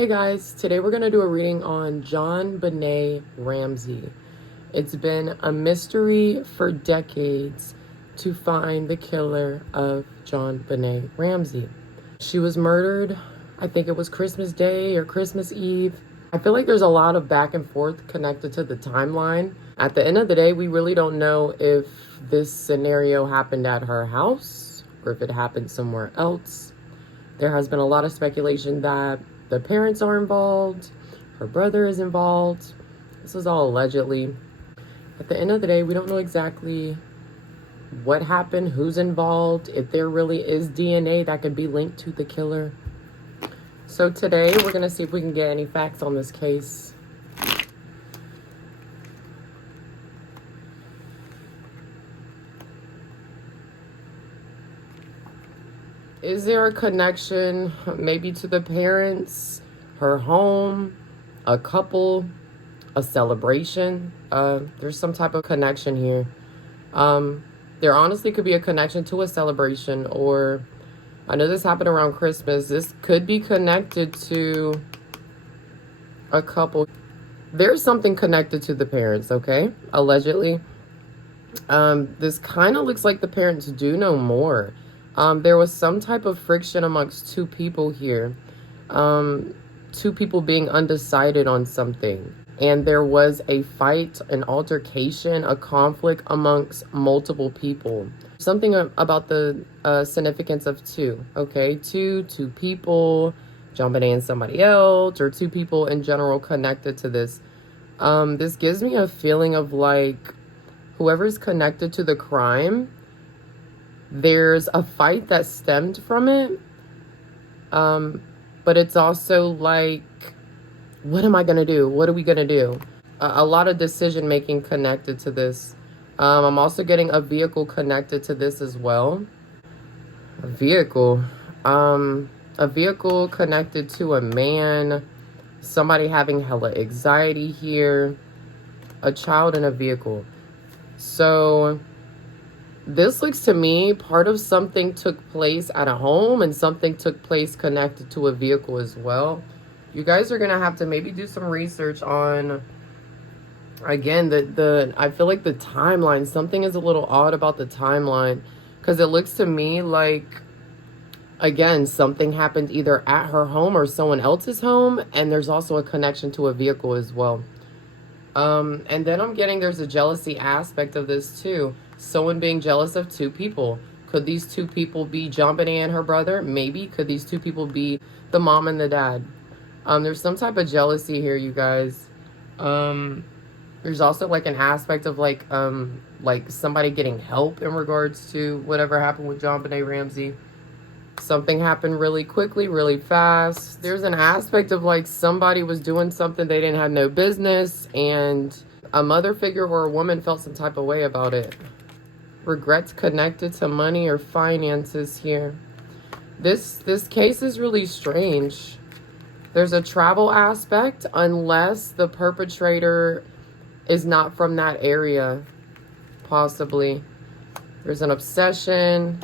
Hey guys, today we're going to do a reading on JonBenet Ramsey. It's been a mystery for decades to find the killer of JonBenet Ramsey. She was murdered, I think it was Christmas Day or Christmas Eve. I feel like there's a lot of back and forth connected to the timeline. At the end of the day, we really don't know if this scenario happened at her house or if it happened somewhere else. There has been a lot of speculation that the parents are involved, her brother is involved. This is all allegedly. At the end of the day, we don't know exactly what happened, who's involved, if there really is DNA that could be linked to the killer. So today, we're going to see if we can get any facts on this case. Is there a connection maybe to the parents, her home, a couple, a celebration? There's some type of connection here. There honestly could be a connection to a celebration, or I know this happened around Christmas. This could be connected to a couple. There's something connected to the parents, okay? Allegedly. This kind of looks like the parents do know more. There was some type of friction amongst two people here. Two people being undecided on something. And there was a fight, an altercation, a conflict amongst multiple people. Something about the significance of two, okay? Two people, JonBenet and somebody else, or two people in general connected to this. This gives me a feeling of like whoever's connected to the crime, there's a fight that stemmed from it. But it's also like, what am I going to do? What are we going to do? A lot of decision making connected to this. I'm also getting a vehicle connected to this as well. A vehicle connected to a man, somebody having hella anxiety here, a child in a vehicle. So this looks to me, part of something took place at a home and something took place connected to a vehicle as well. You guys are going to have to maybe do some research on, again, I feel like the timeline, something is a little odd about the timeline, because it looks to me like, again, something happened either at her home or someone else's home, and there's also a connection to a vehicle as well. And then I'm getting there's a jealousy aspect of this too. Someone being jealous of two people. Could these two people be JonBenet and her brother? Maybe. Could these two people be the mom and the dad? There's some type of jealousy here, you guys. There's also like an aspect of like somebody getting help in regards to whatever happened with JonBenet Ramsey. Something happened really quickly, really fast. There's an aspect of like somebody was doing something they didn't have no business, and a mother figure or a woman felt some type of way about it. Regrets connected to money or finances here. This case is really strange. There's a travel aspect, unless the perpetrator is not from that area, possibly. There's an obsession.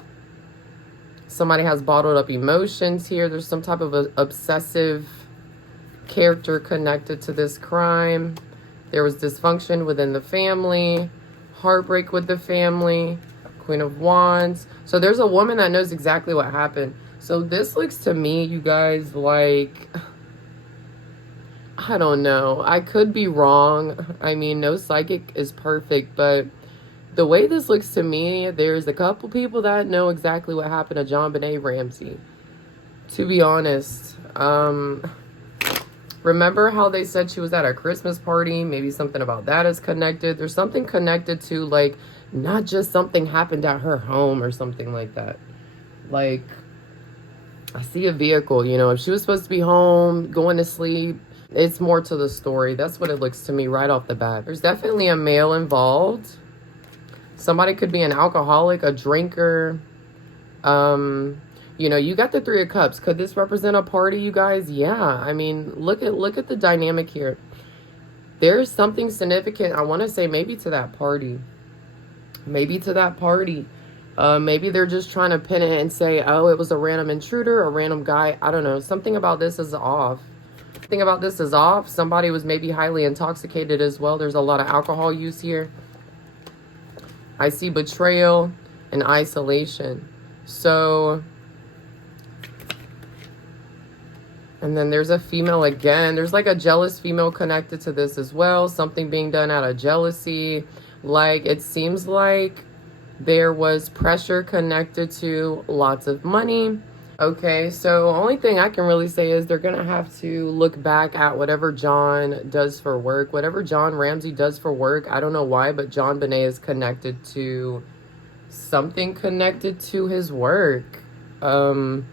Somebody has bottled up emotions here. There's some type of obsessive character connected to this crime. There was dysfunction within the family, heartbreak with the family, Queen of Wands. So there's a woman that knows exactly what happened. So this looks to me, you guys, like, I don't know. I could be wrong. I mean, no psychic is perfect, but the way this looks to me, there's a couple people that know exactly what happened to JonBenet Ramsey. To be honest, remember how they said she was at a Christmas party? Maybe something about that is connected. There's something connected to, like, not just something happened at her home or something like that. Like, I see a vehicle, you know, if she was supposed to be home, going to sleep, it's more to the story. That's what it looks to me right off the bat. There's definitely a male involved. Somebody could be an alcoholic, a drinker. You know, you got the Three of Cups. Could this represent a party, you guys? Yeah. I mean, look at the dynamic here. There's something significant, I want to say, maybe to that party. Maybe to that party. Maybe they're just trying to pin it and say, oh, it was a random intruder, a random guy. I don't know. Something about this is off. Thing about this is off. Somebody was maybe highly intoxicated as well. There's a lot of alcohol use here. I see betrayal and isolation. So, and then there's a female again. There's like a jealous female connected to this as well. Something being done out of jealousy. Like, it seems like there was pressure connected to lots of money. Okay, so only thing I can really say is they're going to have to look back at whatever John does for work. Whatever John Ramsey does for work, I don't know why, but JonBenet is connected to something connected to his work. Again,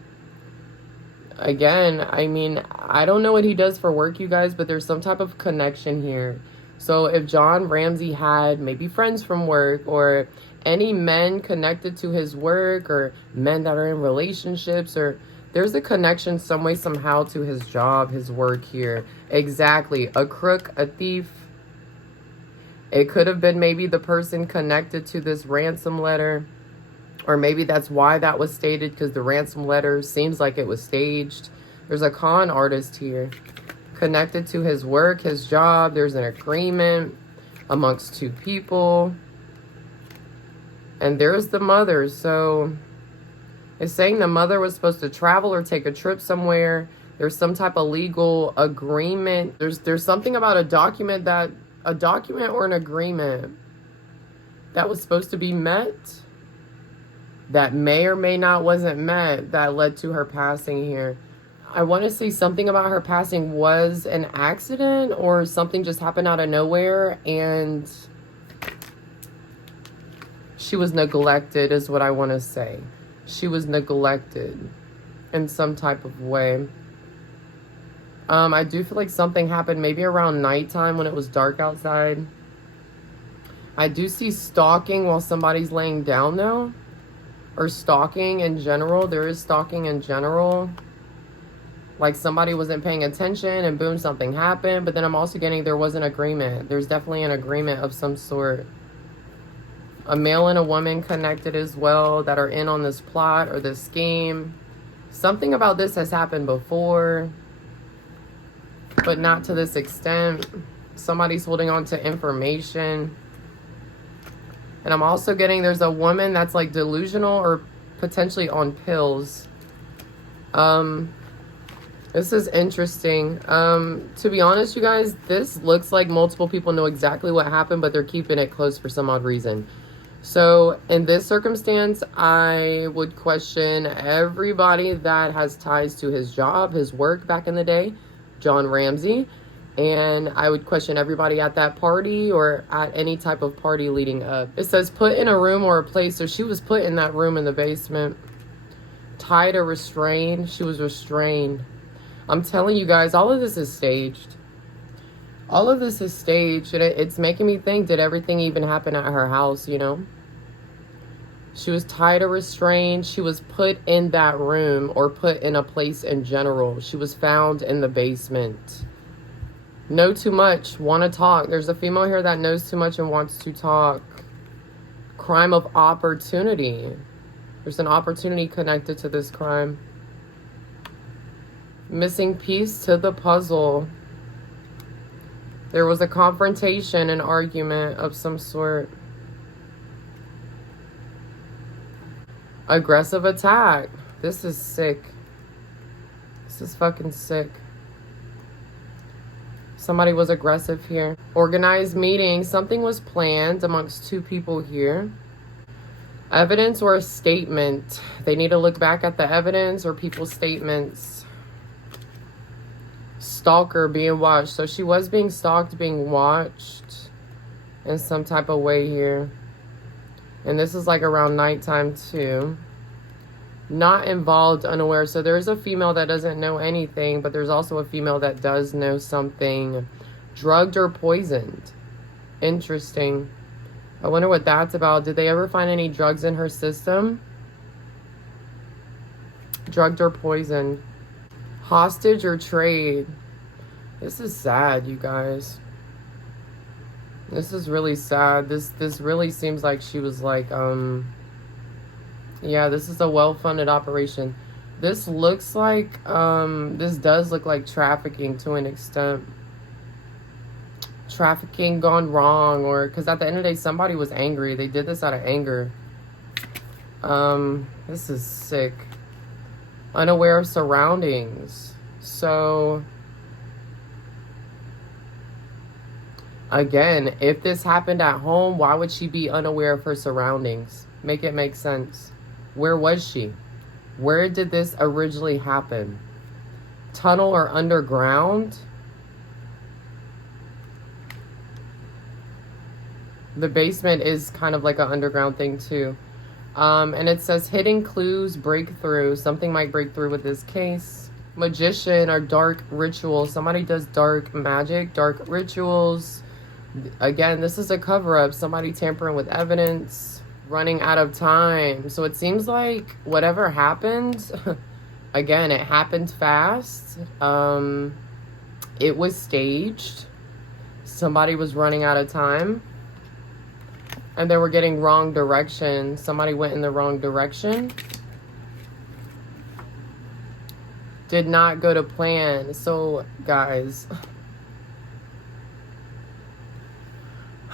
I mean, I don't know what he does for work, you guys, but there's some type of connection here. So if John Ramsey had maybe friends from work, or any men connected to his work, or men that are in relationships, or there's a connection some way, somehow to his job, his work here. Exactly. A crook, a thief. It could have been maybe the person connected to this ransom letter, or maybe that's why that was stated, because the ransom letter seems like it was staged. There's a con artist here connected to his work, his job. There's an agreement amongst two people. And there's the mother. So it's saying the mother was supposed to travel or take a trip somewhere. There's some type of legal agreement. There's something about a document or an agreement that was supposed to be met that may or may not wasn't met, that led to her passing here. I want to say something about her passing was an accident, or something just happened out of nowhere and she was neglected, is what I want to say. She was neglected in some type of way. I do feel like something happened maybe around nighttime when it was dark outside. I do see stalking while somebody's laying down though. Or stalking in general. There is stalking in general. Like somebody wasn't paying attention and boom, something happened. But then I'm also getting there was an agreement. There's definitely an agreement of some sort. A male and a woman connected as well that are in on this plot or this scheme. Something about this has happened before, but not to this extent. Somebody's holding on to information. And I'm also getting there's a woman that's like delusional or potentially on pills. This is interesting. To be honest, you guys, this looks like multiple people know exactly what happened, but they're keeping it close for some odd reason. So in this circumstance, I would question everybody that has ties to his job, his work back in the day, John Ramsey. And I would question everybody at that party or at any type of party leading up. It says put in a room or a place. So she was put in that room in the basement. Tied or restrained. She was restrained. I'm telling you guys, all of this is staged. All of this is staged. And it's making me think, did everything even happen at her house, you know? She was tied or restrained. She was put in that room or put in a place in general. She was found in the basement. Know too much. Want to talk. There's a female here that knows too much and wants to talk. Crime of opportunity. There's an opportunity connected to this crime. Missing piece to the puzzle. There was a confrontation, an argument of some sort. Aggressive attack. This is sick. This is fucking sick. Somebody was aggressive here. Organized meeting. Something was planned amongst two people here. Evidence or a statement. They need to look back at the evidence or people's statements. Stalker being watched. So she was being stalked, being watched in some type of way here. And this is like around nighttime too. Not involved, unaware. So there's a female that doesn't know anything, but there's also a female that does know something. Drugged or poisoned. Interesting. I wonder what that's about. Did they ever find any drugs in her system? Drugged or poisoned. Hostage or trade. This is sad, you guys. This is really sad. This really seems like she was like, yeah, this is a well-funded operation. This looks like, this does look like trafficking to an extent. Trafficking gone wrong, or because at the end of the day, somebody was angry. They did this out of anger. This is sick. Unaware of surroundings. So, again, if this happened at home, why would she be unaware of her surroundings? Make it make sense. Where was she? Where did this originally happen? Tunnel or underground? The basement is kind of like an underground thing too. And it says hidden clues, breakthrough. Something might break through with this case. Magician or dark ritual. Somebody does dark magic, dark rituals. Again, this is a cover-up. Somebody tampering with evidence. Running out of time. So it seems like whatever happened, again, it happened fast. It was staged. Somebody was running out of time. And they were getting wrong direction. Somebody went in the wrong direction. Did not go to plan. So, guys,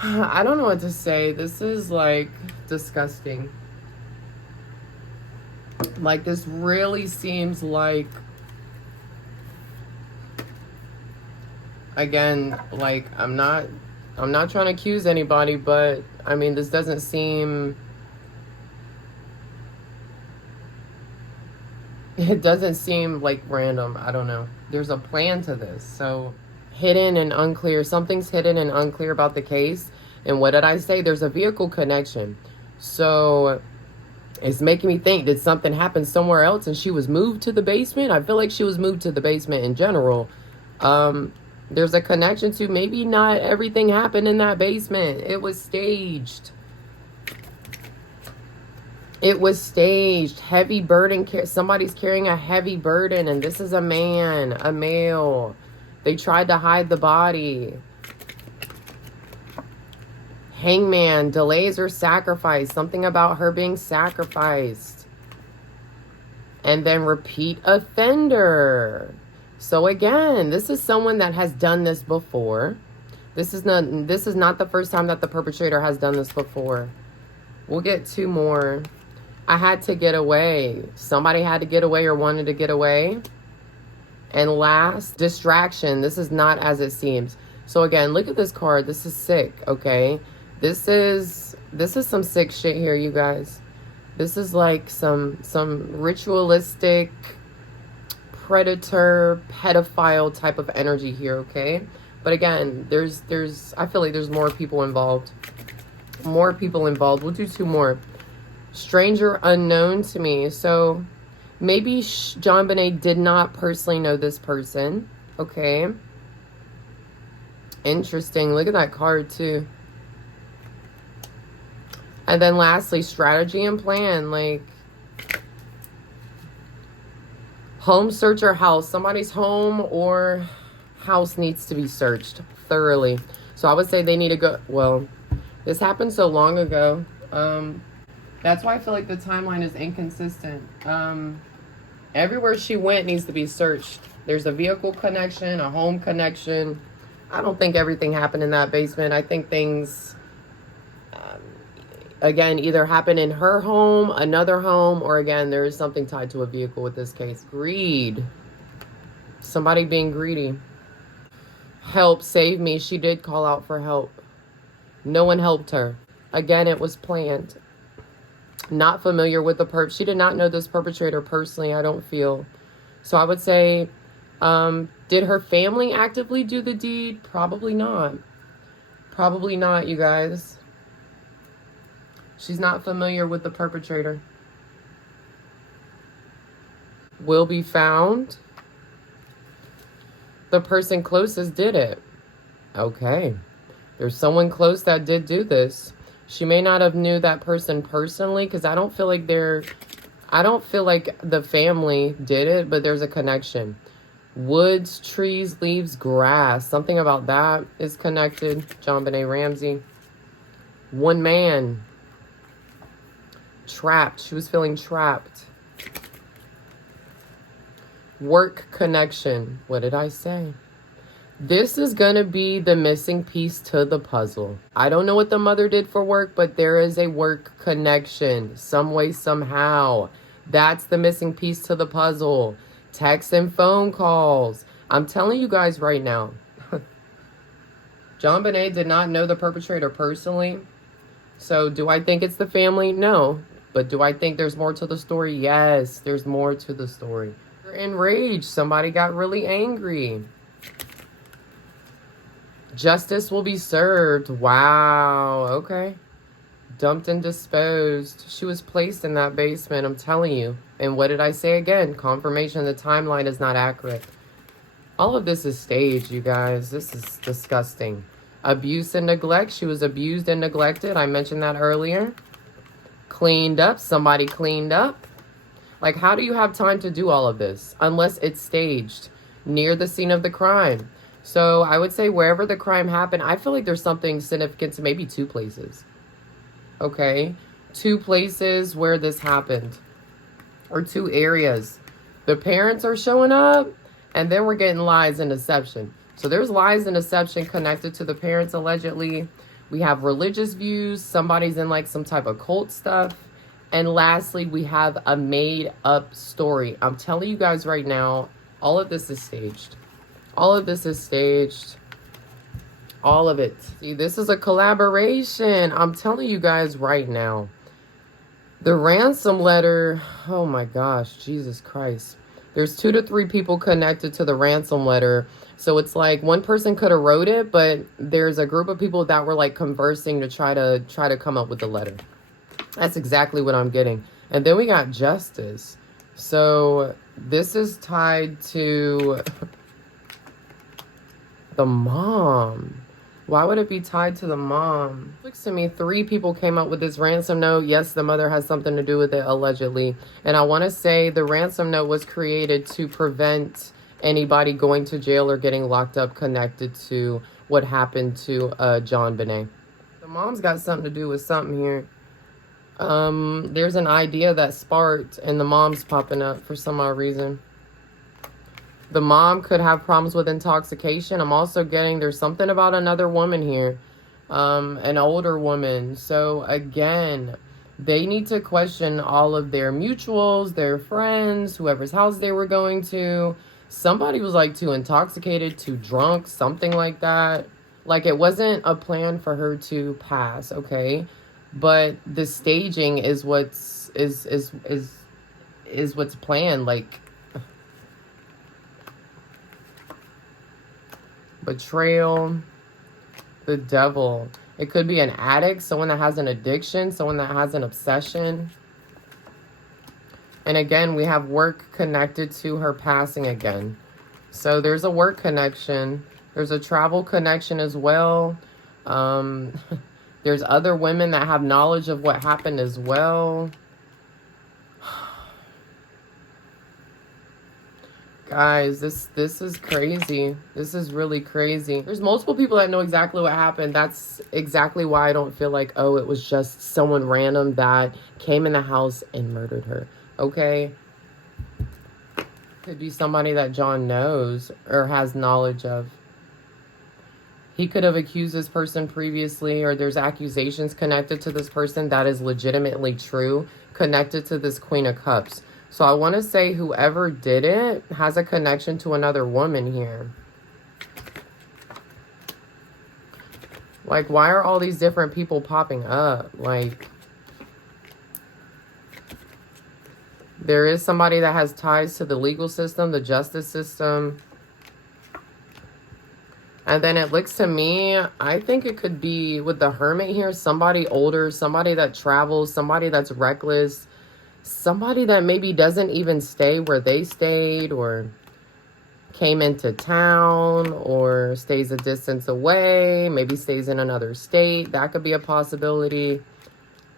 I don't know what to say. This is, like, disgusting. Like, this really seems like, again, like, I'm not trying to accuse anybody, but I mean, this doesn't seem, it doesn't seem like random. I don't know. There's a plan to this. So, hidden and unclear. Something's hidden and unclear about the case. And what did I say? There's a vehicle connection. So, it's making me think, did something happen somewhere else and she was moved to the basement? I feel like she was moved to the basement in general. There's a connection to maybe not everything happened in that basement. It was staged. It was staged. Heavy burden. Somebody's carrying a heavy burden, and this is a man, a male. They tried to hide the body. Hangman, delays or sacrifice. Something about her being sacrificed. And then repeat offender. So again, this is someone that has done this before. This is not the first time that the perpetrator has done this before. We'll get two more. I had to get away. Somebody had to get away or wanted to get away. And last, distraction. This is not as it seems. So again, look at this card. This is sick, okay? This is some sick shit here, you guys. This is like some ritualistic predator, pedophile type of energy here, okay? But again, I feel like there's more people involved. More people involved. We'll do two more. Stranger unknown to me. So maybe JonBenet did not personally know this person, okay? Interesting. Look at that card too. And then lastly, strategy and plan. Like, home search or house. Somebody's home or house needs to be searched thoroughly. So I would say they need to go. Well, this happened so long ago. That's why I feel like the timeline is inconsistent. Everywhere she went needs to be searched. There's a vehicle connection, a home connection. I don't think everything happened in that basement. I think things, again, either happened in her home, another home, or again, there is something tied to a vehicle with this case. Greed. Somebody being greedy. Help, save me. She did call out for help. No one helped her. Again, it was planned. Not familiar with the she did not know this perpetrator personally, I don't feel. So I would say, did her family actively do the deed? Probably not. Probably not, you guys. She's not familiar with the perpetrator. Will be found. The person closest did it. Okay. There's someone close that did do this. She may not have knew that person personally, because I don't feel like the family did it, but there's a connection. Woods, trees, leaves, grass. Something about that is connected. JonBenet Ramsey. One man. Trapped. She was feeling trapped. Work connection. What did I say? This is going to be the missing piece to the puzzle. I don't know what the mother did for work, but there is a work connection. Some way, somehow. That's the missing piece to the puzzle. Texts and phone calls. I'm telling you guys right now. JonBenet did not know the perpetrator personally. So do I think it's the family? No. But do I think there's more to the story? Yes, there's more to the story. They're enraged. Somebody got really angry. Justice will be served. Wow. Okay. Dumped and disposed. She was placed in that basement, I'm telling you. And what did I say again? Confirmation the timeline is not accurate. All of this is staged, you guys. This is disgusting. Abuse and neglect. She was abused and neglected. I mentioned that earlier. Cleaned up. Somebody cleaned up. Like, how do you have time to do all of this? Unless it's staged near the scene of the crime. So I would say wherever the crime happened, I feel like there's something significant to maybe 2 places. Okay? 2 places where this happened. Or 2 areas. The parents are showing up, and then we're getting lies and deception. So there's lies and deception connected to the parents, allegedly. We have religious views. Somebody's in like some type of cult stuff. And lastly, we have a made-up story. I'm telling you guys right now, all of this is staged. All of this is staged. All of it. See, this is a collaboration. I'm telling you guys right now. The ransom letter, oh my gosh, Jesus Christ. There's 2 to 3 people connected to the ransom letter. So it's like one person could have wrote it, but there's a group of people that were like conversing to try to come up with the letter. That's exactly what I'm getting. And then we got justice. So this is tied to the mom. Why would it be tied to the mom? Looks to me 3 people came up with this ransom note. Yes, the mother has something to do with it, allegedly. And I want to say the ransom note was created to prevent anybody going to jail or getting locked up connected to what happened to JonBenet. The mom's got something to do with something here. There's an idea that sparked and the mom's popping up for some odd reason. The mom could have problems with intoxication. I'm also getting there's something about another woman here, an older woman. So again, they need to question all of their mutuals, their friends, whoever's house they were going to. Somebody was like too intoxicated, too drunk, something like that. Like it wasn't a plan for her to pass, okay? But the staging is what's what's planned. Like betrayal, the devil. It could be an addict, someone that has an addiction, someone that has an obsession. And again, we have work connected to her passing again. So there's a work connection. There's a travel connection as well. There's other women that have knowledge of what happened as well. Guys, this is crazy. This is really crazy. There's multiple people that know exactly what happened. That's exactly why I don't feel like, oh, it was just someone random that came in the house and murdered her. Okay? Could be somebody that John knows or has knowledge of. He could have accused this person previously, or there's accusations connected to this person that is legitimately true, connected to this Queen of Cups. So I want to say whoever did it has a connection to another woman here. Like, why are all these different people popping up? Like, there is somebody that has ties to the legal system, the justice system. And then it looks to me, I think it could be with the hermit here, somebody older, somebody that travels, somebody that's reckless, somebody that maybe doesn't even stay where they stayed or came into town or stays a distance away, maybe stays in another state. That could be a possibility.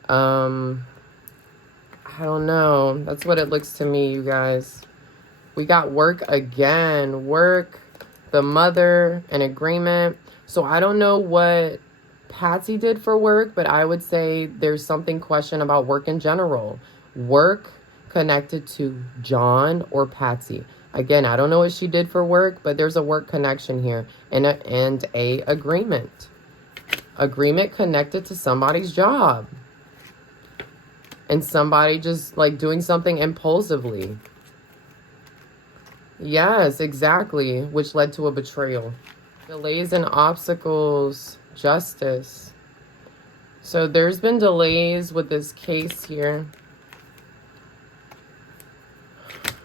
I don't know. That's what it looks to me, you guys. We got work again. Work. The mother, an agreement. So I don't know what Patsy did for work, but I would say there's something question about work in general. Work connected to John or Patsy. Again, I don't know what she did for work, but there's a work connection here. And a agreement. Agreement connected to somebody's job. And somebody just like doing something impulsively. Yes, exactly. Which led to a betrayal. Delays and obstacles. Justice. So there's been delays with this case here.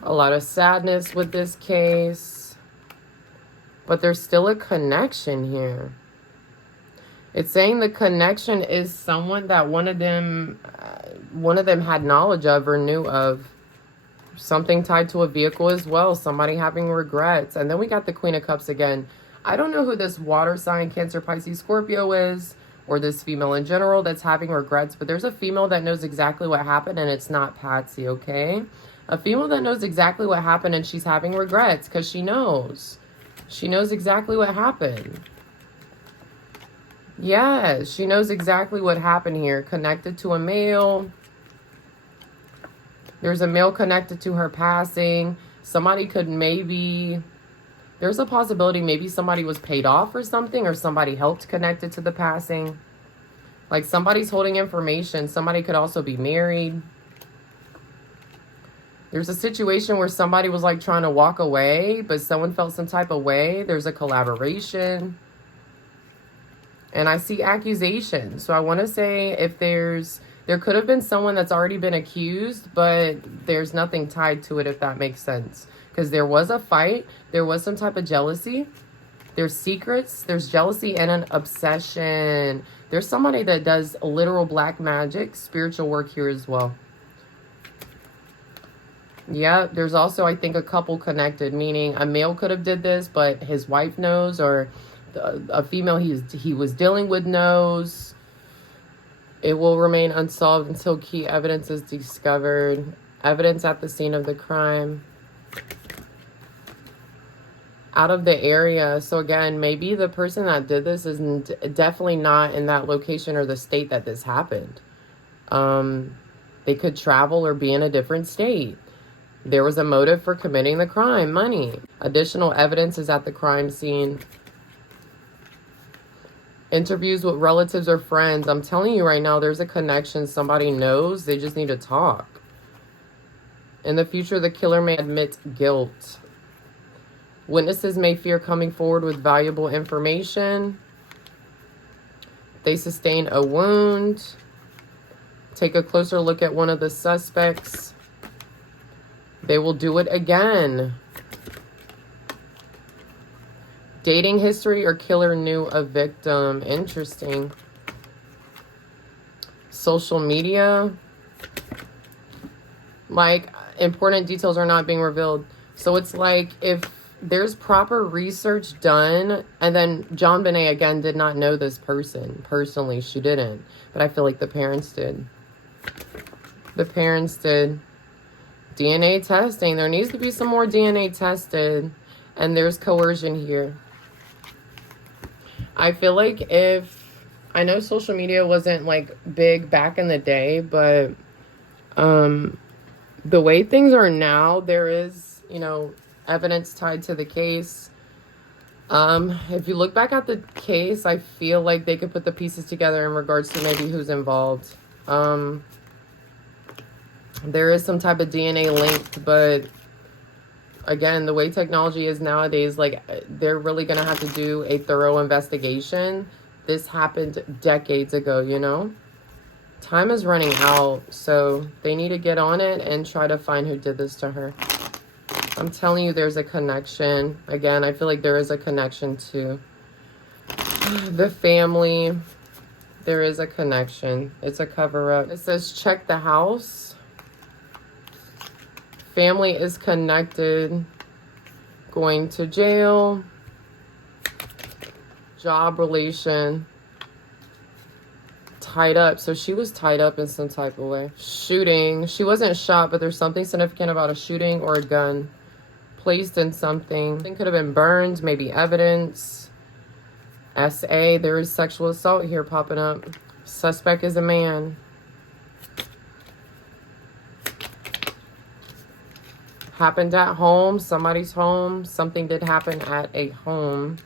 A lot of sadness with this case. But there's still a connection here. It's saying the connection is someone that one of them had knowledge of or knew of. Something tied to a vehicle as well. Somebody having regrets. And then we got the Queen of Cups again. I don't know who this water sign, Cancer, Pisces, Scorpio is, or this female in general that's having regrets. But there's a female that knows exactly what happened, and it's not Patsy, okay? A female that knows exactly what happened, and she's having regrets because she knows. She knows exactly what happened. Yes, she knows exactly what happened here. Connected to a male. There's a male connected to her passing. Somebody could maybe... There's a possibility maybe somebody was paid off or something, or somebody helped connected to the passing. Like somebody's holding information. Somebody could also be married. There's a situation where somebody was like trying to walk away, but someone felt some type of way. There's a collaboration. And I see accusations. So I want to say if there could have been someone that's already been accused, but there's nothing tied to it, if that makes sense. Because there was a fight. There was some type of jealousy. There's secrets. There's jealousy and an obsession. There's somebody that does literal black magic, spiritual work here as well. Yeah, there's also, I think, a couple connected, meaning a male could have did this, but his wife knows, or a female he was dealing with knows. It will remain unsolved until key evidence is discovered. Evidence at the scene of the crime. Out of the area. So again, maybe the person that did this is definitely not in that location or the state that this happened. They could travel or be in a different state. There was a motive for committing the crime, money. Additional evidence is at the crime scene. Interviews with relatives or friends. I'm telling you right now, there's a connection. Somebody knows. They just need to talk. In the future, the killer may admit guilt. Witnesses may fear coming forward with valuable information. They sustain a wound. Take a closer look at one of the suspects. They will do it again. Dating history or killer knew a victim. Interesting. Social media. Like, important details are not being revealed. So it's like if there's proper research done, and then JonBenet, again, did not know this person. Personally, she didn't. But I feel like the parents did. The parents did. DNA testing. There needs to be some more DNA tested. And there's coercion here. I feel like I know social media wasn't like big back in the day, but the way things are now, there is, evidence tied to the case. If you look back at the case, I feel like they could put the pieces together in regards to maybe who's involved. There is some type of DNA linked, but again, the way technology is nowadays, like, they're really going to have to do a thorough investigation. This happened decades ago, Time is running out, so they need to get on it and try to find who did this to her. I'm telling you, there's a connection. Again, I feel like there is a connection to the family. There is a connection. It's a cover-up. It says, check the house. Family is connected. Going to jail. Job relation. Tied up. So she was tied up in some type of way. Shooting. She wasn't shot, but there's something significant about a shooting or a gun. Placed in something. It could have been burned. Maybe evidence. SA. There is sexual assault here popping up. Suspect is a man. Happened at home, somebody's home. Something did happen at a home.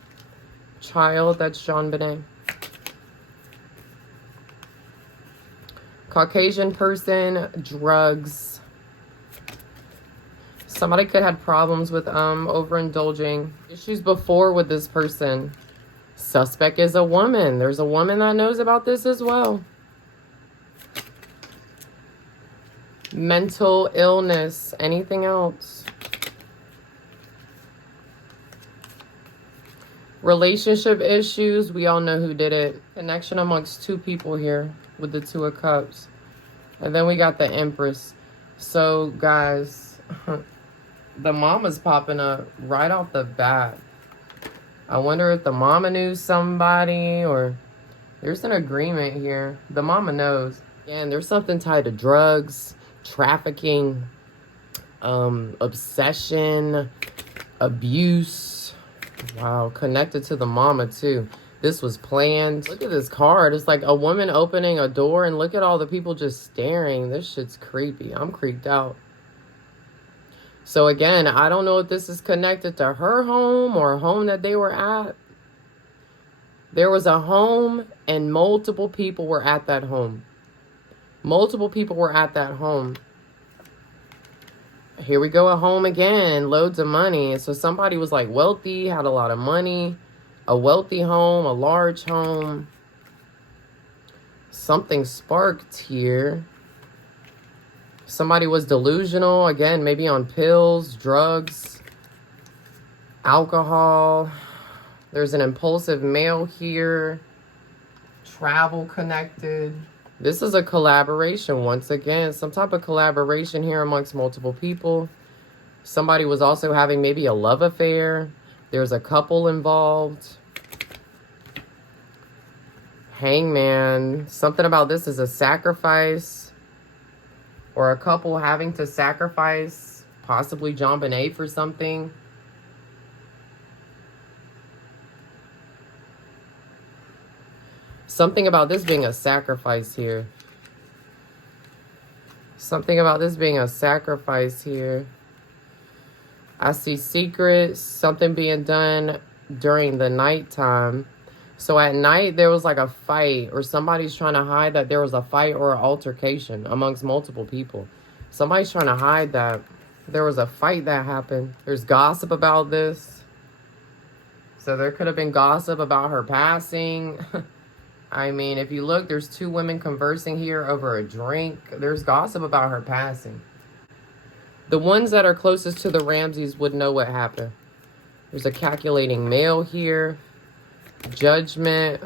Child, that's JonBenet. Caucasian person, drugs. Somebody could have problems with overindulging. Issues before with this person. Suspect is a woman. There's a woman that knows about this as well. Mental illness. Anything else? Relationship issues. We all know who did it. Connection amongst two people here with the Two of Cups. And then we got the Empress. So, guys, the mama's popping up right off the bat. I wonder if the mama knew somebody or there's an agreement here. The mama knows. And there's something tied to drugs, trafficking, obsession, abuse. Wow, connected to the mama too. This was planned. Look at this card. It's like a woman opening a door and look at all the people just staring. This shit's creepy. I'm creeped out. So again, I don't know if this is connected to her home or a home that they were at. There was a home and multiple people were at that home. Multiple people were at that home. Here we go, a home again. Loads of money. So somebody was like wealthy, had a lot of money. A wealthy home, a large home. Something sparked here. Somebody was delusional. Again, maybe on pills, drugs, alcohol. There's an impulsive male here. Travel connected. This is a collaboration once again. Some type of collaboration here amongst multiple people. Somebody was also having maybe a love affair. There's a couple involved. Hangman. Something about this is a sacrifice. Or a couple having to sacrifice. Possibly JonBenet for something. Something about this being a sacrifice here. Something about this being a sacrifice here. I see secrets. Something being done during the nighttime. So at night, there was like a fight. Or somebody's trying to hide that there was a fight or an altercation amongst multiple people. Somebody's trying to hide that there was a fight that happened. There's gossip about this. So there could have been gossip about her passing. I mean, if you look, there's two women conversing here over a drink. There's gossip about her passing. The ones that are closest to the Ramseys would know what happened. There's a calculating male here. Judgment.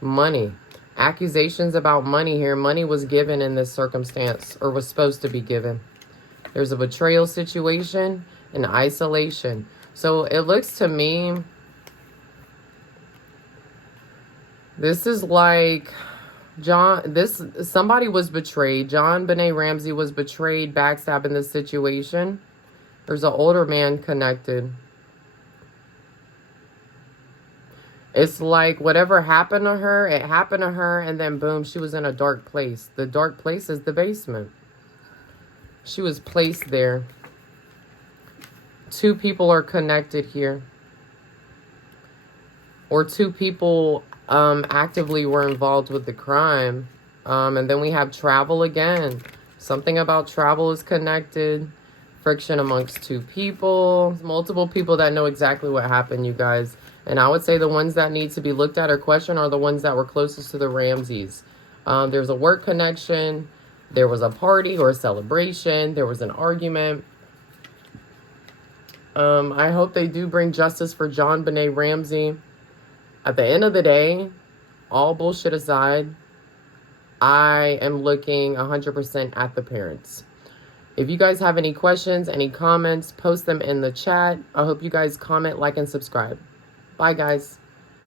Money. Accusations about money here. Money was given in this circumstance, or was supposed to be given. There's a betrayal situation and isolation. So it looks to me, this is like somebody was betrayed. JonBenet Ramsey was betrayed, backstabbed in this situation. There's an older man connected. It's like whatever happened to her, it happened to her, and then boom, she was in a dark place. The dark place is the basement. She was placed there. Two people are connected here. Or two people actively were involved with the crime. And then we have travel again. Something about travel is connected. Friction amongst two people. Multiple people that know exactly what happened, you guys. And I would say the ones that need to be looked at or questioned are the ones that were closest to the Ramseys. There's a work connection. There was a party or a celebration. There was an argument. I hope they do bring justice for JonBenet Ramsey. At the end of the day, all bullshit aside, I am looking 100% at the parents. If you guys have any questions, any comments, post them in the chat. I hope you guys comment, like, and subscribe. Bye, guys.